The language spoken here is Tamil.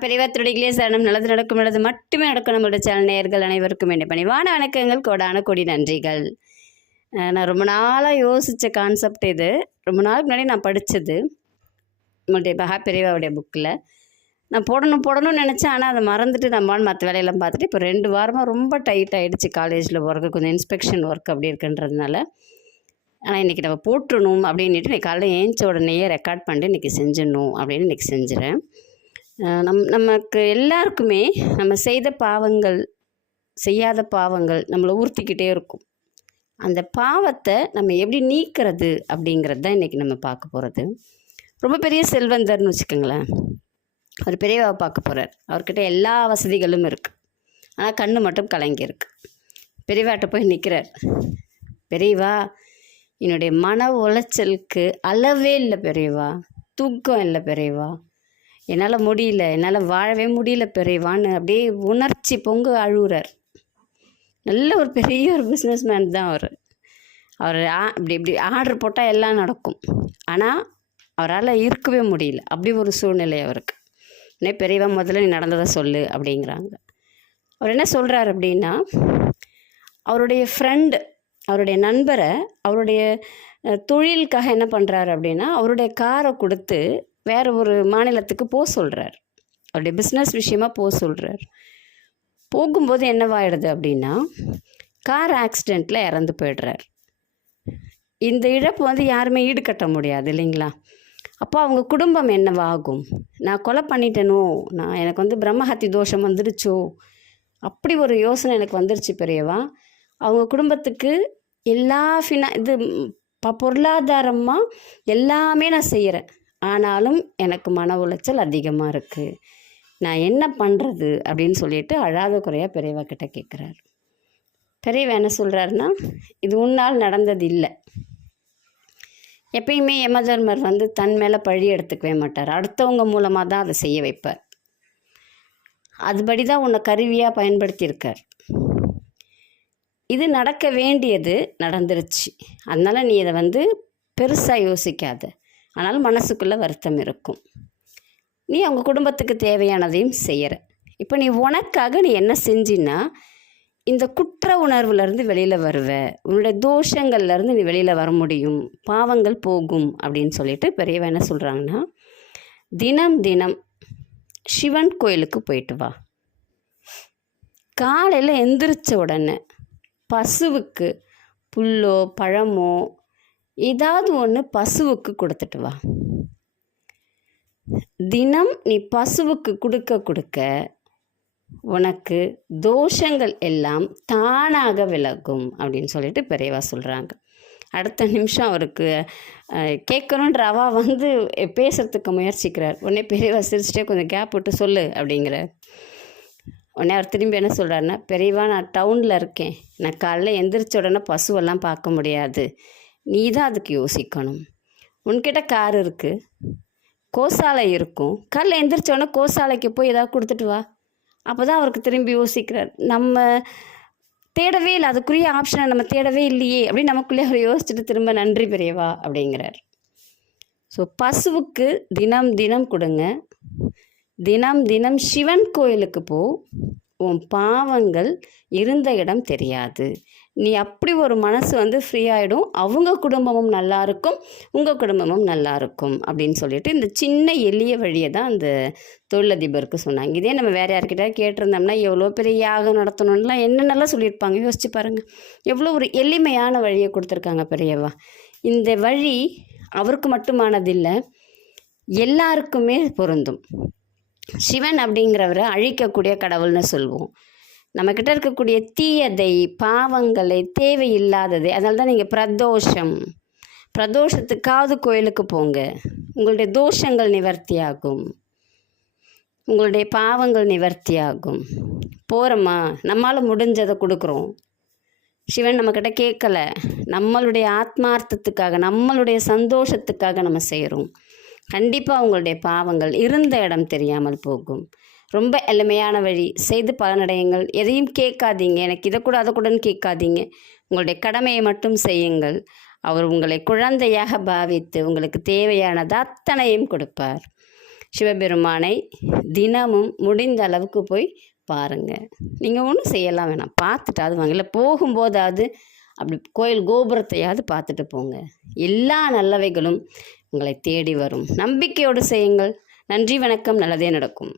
பெரியவா திருடிகளே சரணம். நல்லது நடக்கும், நல்லது மட்டுமே நடக்கும். நம்மளோட சேனல் நேயர்கள் அனைவருக்கும் என்ன பணிவான வணக்கங்கள், கோடான கொடி நன்றிகள். நான் ரொம்ப நாளாக யோசித்த கான்செப்ட் இது. ரொம்ப நாளுக்கு முன்னாடி நான் படித்தது நம்மளுடைய பெரியவாவுடைய புக்கில். நான் போடணும்னு நினச்சேன். ஆனால் அதை மறந்துட்டு நம்மளால் மற்ற வேலையெல்லாம் பார்த்துட்டு இப்போ 2 வாரமாக ரொம்ப டைட் ஆகிடுச்சு. காலேஜில் ஒர்க்கு கொஞ்சம் இன்ஸ்பெக்ஷன் ஒர்க் அப்படி இருக்குன்றதுனால. ஆனால் இன்றைக்கி நம்ம போட்டுடணும் அப்படின்ட்டு இன்றைக்கி காலையில் ஏஞ்ச உடனேயே ரெக்கார்ட் பண்ணிட்டு இன்றைக்கி செஞ்சிடணும் அப்படின்னு இன்றைக்கி செஞ்சுறேன். நமக்கு எல்லாருக்குமே நம்ம செய்த பாவங்கள், செய்யாத பாவங்கள் நம்மளை ஊர்த்திக்கிட்டே இருக்கும். அந்த பாவத்தை நம்ம எப்படி நீக்கிறது அப்படிங்கிறது தான் இன்றைக்கி நம்ம பார்க்க போகிறது. ரொம்ப பெரிய செல்வந்தர்னு வச்சுக்கோங்களேன். அவர் பெரியவாவை பார்க்க போகிறார். அவர்கிட்ட எல்லா வசதிகளும் இருக்குது, ஆனால் கண்ணு மட்டும் கலங்கியிருக்கு. பெரியவாட்ட போய் நிற்கிறார். பெரியவா, என்னுடைய மன உளைச்சலுக்கு அளவே இல்லை பெரியவா, தூக்கம் இல்லை பெரியவா, என்னால் முடியல, என்னால் வாழவே முடியல பெரியவான்னு அப்படியே உணர்ச்சி பொங்க அழுகுறார். நல்ல ஒரு பெரிய ஒரு பிஸ்னஸ் மேன் தான் அவர். இப்படி ஆர்டர் போட்டால் எல்லாம் நடக்கும். ஆனால் அவரால் இருக்கவே முடியல, அப்படி ஒரு சூழ்நிலை அவருக்கு. உடனே பெரியவா, முதல்ல நீ நடந்ததை சொல்லு அப்படிங்கிறாங்க. அவர் என்ன சொல்கிறார் அப்படின்னா, அவருடைய ஃப்ரெண்டு, அவருடைய நண்பரை அவருடைய தொழிலுக்காக என்ன பண்ணுறாரு அப்படின்னா, அவருடைய காரை கொடுத்து வேறு ஒரு மாநிலத்துக்கு போக சொல்கிறார். அவருடைய பிஸ்னஸ் விஷயமாக போக சொல்கிறார். போகும்போது என்னவாயிடுது அப்படின்னா, கார் ஆக்சிடெண்ட்டில் இறந்து போய்டுறார். இந்த இழப்பு யாருமே ஈடுகட்ட முடியாது இல்லைங்களா? அப்போ அவங்க குடும்பம் என்னவாகும்? நான் கொலை பண்ணிட்டேனோ, எனக்கு பிரம்மஹத்தி தோஷம் வந்துடுச்சோ, அப்படி ஒரு யோசனை எனக்கு வந்துருச்சு பெரியவா. அவங்க குடும்பத்துக்கு எல்லா பொருளாதாரமாக எல்லாமே நான் செய்கிறேன், ஆனாலும் எனக்கு மன உளைச்சல் அதிகமாக இருக்குது, நான் என்ன பண்ணுறது அப்படின்னு சொல்லிட்டு அழாத குறையாக பெரியவா கிட்ட கேட்குறாரு. பெரியவா என்ன சொல்கிறாருன்னா, இது உன்னால் நடந்தது இல்லை. எப்பயுமே யமதர்மர் தன் மேலே பழி எடுத்துக்கவே மாட்டார், அடுத்தவங்க மூலமாக தான் அதை செய்ய வைப்பார். அதுபடி தான் உன்னை கருவியாக பயன்படுத்தியிருக்கார். இது நடக்க வேண்டியது நடந்துருச்சு, அதனால் நீ இதை பெருசாக யோசிக்காத. ஆனாலும் மனசுக்குள்ளே வருத்தம் இருக்கும். நீ அவங்க குடும்பத்துக்கு தேவையானதையும் செய்கிற. இப்போ நீ உனக்காக நீ என்ன செஞ்சின்னா, இந்த குற்ற உணர்வுலேருந்து வெளியில் வருவ, உன்னுடைய தோஷங்கள்லேருந்து நீ வெளியில் வர முடியும், பாவங்கள் போகும் அப்படின்னு சொல்லிட்டு பெரியவா என்ன சொல்கிறாங்கன்னா, தினம் தினம் சிவன் கோயிலுக்கு போயிட்டு வா. காலையில் எந்திரிச்ச உடனே பசுவுக்கு புல்லோ பழமோ ஏதாவது ஒன்று பசுவுக்கு கொடுத்துட்டு வா. தினம் நீ பசுவுக்கு கொடுக்க உனக்கு தோஷங்கள் எல்லாம் தானாக விலகும் அப்படின்னு சொல்லிட்டு பெரியவா சொல்கிறாங்க. அடுத்த நிமிஷம் அவருக்கு கேட்கணுன்ற அவா பேசுகிறதுக்கு முயற்சிக்கிறார். உடனே பெரியவா சிரிச்சிட்டே கொஞ்சம் கேப் விட்டு சொல்லு அப்படிங்கிறார். உடனே அவர் திரும்பி என்ன சொல்கிறாருன்னா, பெரியவா, நான் டவுனில் இருக்கேன், நான் காலைல எந்திரிச்ச உடனே பசுவெல்லாம் பார்க்க முடியாது, நீ தான் அதுக்கு யோசிக்கணும். உன்கிட்ட கார் இருக்குது, கோசாலை இருக்கும், காலைல எந்திரிச்சோடனே கோசாலைக்கு போய் ஏதாவது கொடுத்துட்டு வா. அப்போ தான் அவருக்கு திரும்பி யோசிக்கிறார். நம்ம தேடவே இல்லை, அதுக்குரிய ஆப்ஷனை நம்ம தேடவே இல்லையே அப்படின்னு நமக்குள்ளே அவர் யோசிச்சுட்டு திரும்ப நன்றி பெரியவா அப்படிங்கிறார். ஸோ பசுவுக்கு தினம் தினம் கொடுங்க, தினம் தினம் சிவன் கோயிலுக்கு போ, உன் பாவங்கள் இருந்த இடம் தெரியாது. நீ அப்படி ஒரு மனசு ஃப்ரீ ஆகிடும், அவங்க குடும்பமும் நல்லா இருக்கும், உங்கள் குடும்பமும் நல்லா இருக்கும் அப்படின்னு சொல்லிட்டு இந்த சின்ன எளிய வழியை தான் அந்த தொழிலதிபருக்கு சொன்னாங்க. இதே நம்ம வேறு யார்கிட்ட கேட்டிருந்தோம்னா எவ்வளோ பெரிய யாகம் நடத்தணும்லாம் என்னென்னலாம் சொல்லியிருப்பாங்க. யோசிச்சு பாருங்கள், எவ்வளோ ஒரு எளிமையான வழியை கொடுத்துருக்காங்க பெரியவா. இந்த வழி அவருக்கு மட்டுமானதில்லை, எல்லாருக்குமே பொருந்தும். சிவன் அப்படிங்கிறவரை அழிக்கக்கூடிய கடவுள்னு சொல்லுவோம். நம்மக்கிட்ட இருக்கக்கூடிய தீயதை, பாவங்களை, தேவையில்லாததை, அதனால தான் நீங்கள் பிரதோஷத்துக்காவது கோயிலுக்கு போங்க, உங்களுடைய தோஷங்கள் நிவர்த்தியாகும், உங்களுடைய பாவங்கள் நிவர்த்தியாகும். போகிறோமா, நம்மளால் முடிஞ்சதை கொடுக்குறோம். சிவன் நம்மக்கிட்ட கேட்கலை, நம்மளுடைய ஆத்மார்த்தத்துக்காக, நம்மளுடைய சந்தோஷத்துக்காக நம்ம செய்கிறோம். கண்டிப்பாக உங்களுடைய பாவங்கள் இருந்த இடம் தெரியாமல் போகும். ரொம்ப எளிமையான வழி, செய்து பலனடையுங்கள். எதையும் கேட்காதீங்க, எனக்கு இதை கூட அதை கூடன்னு கேட்காதீங்க. உங்களுடைய கடமையை மட்டும் செய்யுங்கள். அவர் உங்களை குழந்தையாக பாவித்து உங்களுக்கு தேவையானது அத்தனையும் கொடுப்பார். சிவபெருமானை தினமும் முடிந்த அளவுக்கு போய் பாருங்கள். நீங்கள் ஒன்றும் செய்யலாம் வேணாம், பார்த்துட்டாவது வாங்க. இல்லை போகும்போதாவது அப்படி கோயில் கோபுரத்தையாவது பார்த்துட்டு போங்க. எல்லா நல்லவைகளும் உங்களை தேடி வரும். நம்பிக்கையோடு செய்யுங்கள். நன்றி, வணக்கம். நல்லதே நடக்கும்.